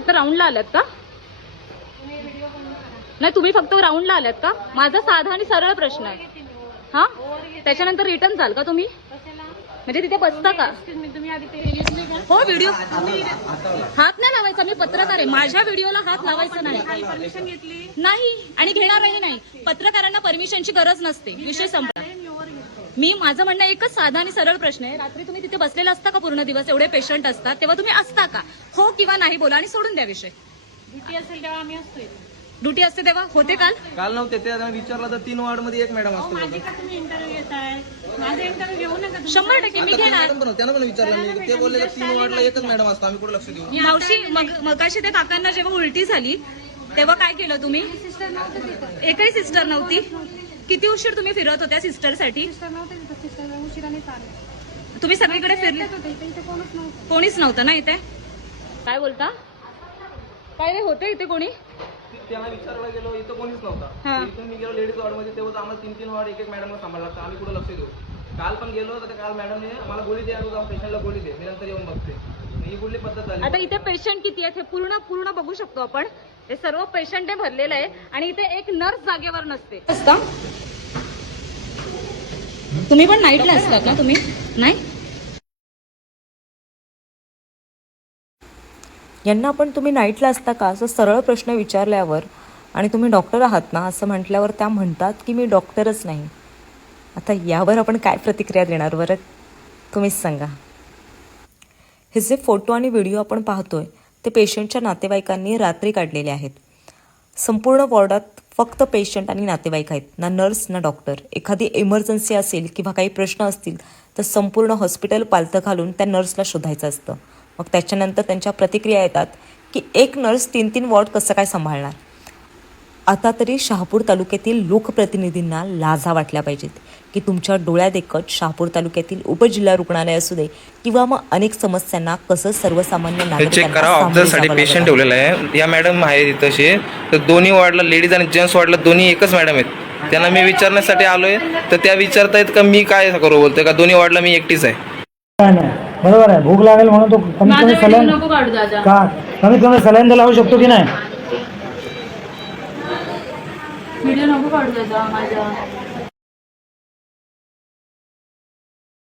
फक्त राऊंडला आलात का? नाही, तुम्ही फक्त राऊंडला आलात का? माझा साधा आणि सरळ प्रश्न आहे. हा, त्याच्यानंतर रिटर्न जाल का तुम्ही? म्हणजे तिथे बसता का? हो, व्हिडिओ हात नाही लावायचा. मी पत्रकार आहे, माझ्या व्हिडिओला हात लावायचा नाही. परमिशन घेतली नाही आणि घेणारही नाही. पत्रकारांना परमिशनची गरज नसते. विषय संपला. मी माझं म्हणणं एकच साधा आणि सरळ प्रश्न आहे. रात्री तुम्ही तिथे बसलेला असता का? पूर्ण दिवस एवढे पेशंट असतात तेव्हा तुम्ही असता का? हो किंवा नाही बोला आणि सोडून द्या विषय. ड्युटी असेल तेव्हा आम्ही असतो. ड्युटी असते तेव्हा होते. काल नव्हते. ते विचारलं तर 3 वॉर्ड मध्ये एक मॅडम असते. तुम्ही इंटरव्ह्यू घेताय, माझा इंटरव्ह्यू घेऊ नका. 100% मी घेणार. त्यांना पण विचारलं, ते बोलले 3 वॉर्डला एकच मॅडम असतो, आम्ही कुठे लक्ष देऊ. मावशी, मगाशी त्या काकांना जेव्हा उलटी झाली तेव्हा काय केलं तुम्ही? एकही सिस्टर नव्हती. किती उशीर तुम्ही फिरत होत्या सिस्टरसाठी? तुम्ही सगळीकडे फिरले? कोणीच नव्हतं ना इथे? काय बोलता? काय नाही होतं इथे कोणी? त्यांना विचारायला गेलो, इथं कोणीच नव्हता. इथून मी गेलो लेडीज वॉर्ड मध्ये, तेव्हा आम्हाला 3 वॉर्ड एक मॅडमला सांभाळला लागतं, आम्ही कुठे लक्ष देऊ. काल पण गेलो तर काल मॅडमने मला गोळी द्या, तुझा पेशंटला गोळी दे, मी नंतर येऊन बघते. ही कुठली पद्धत झाली? आता इथे पेशंट किती आहेत हे पूर्ण बघू शकतो आपण. हे सर्व पेशंट भरलेलं आहे आणि इथे एक नर्स जागेवर नसते. तुम्ही पण नाईटला असतात ना? तुम्ही नाही? यांना आपण तुम्ही नाईटला असता का असं सरळ प्रश्न विचारल्यावर आणि तुम्ही डॉक्टर आहात ना असं म्हटल्यावर त्या म्हणतात की मी डॉक्टरच नाही. आता यावर आपण काय प्रतिक्रिया देणार बरं, तुम्हीच सांगा. हे जे फोटो आणि व्हिडिओ आपण पाहतोय ते पेशंटच्या नातेवाईकांनी रात्री काढलेले आहेत. संपूर्ण वॉर्डात फक्त पेशंट आणि नातेवाईक आहेत, ना नर्स ना डॉक्टर. एखादी इमर्जन्सी असेल किंवा काही प्रश्न असतील तर संपूर्ण हॉस्पिटल पालथं घालून त्या नर्सला शोधायचं असतं. मग त्याच्यानंतर त्यांच्या प्रतिक्रिया येतात की एक नर्स 3 वॉर्ड कसं काय सांभाळणार. आता तरी शहापूर तालुक्यातील लोकप्रतिनिधींना लाजा वाटल्या पाहिजेत की तुमच्या डोळ्यादेखत शहापूर तालुक्यातील उपजिल्हा रुग्णालय असू दे किंवा मग अनेक समस्यांना कसं सर्वसामान्य नागरिकांसाठी पेशंट ठेवलेला आहे. या मॅडम आहे तसे तर दोन्ही वॉर्डला लेडीज आणि जेंट्स वॉर्डला दोन्ही एकच मॅडम आहेत. त्यांना मी विचारण्यासाठी आलोय तर त्या विचारतायत का मी काय करू बोलतोय का दोन्ही वॉर्डला मी एकटीच आहे. बरोबर आहे, भूक लागेल म्हणून तो कमीत कमी सलाईन का कमीत कमी सलाईन तर लावू शकतो की नाही? व्हिडिओ नको काढू दादा माझा.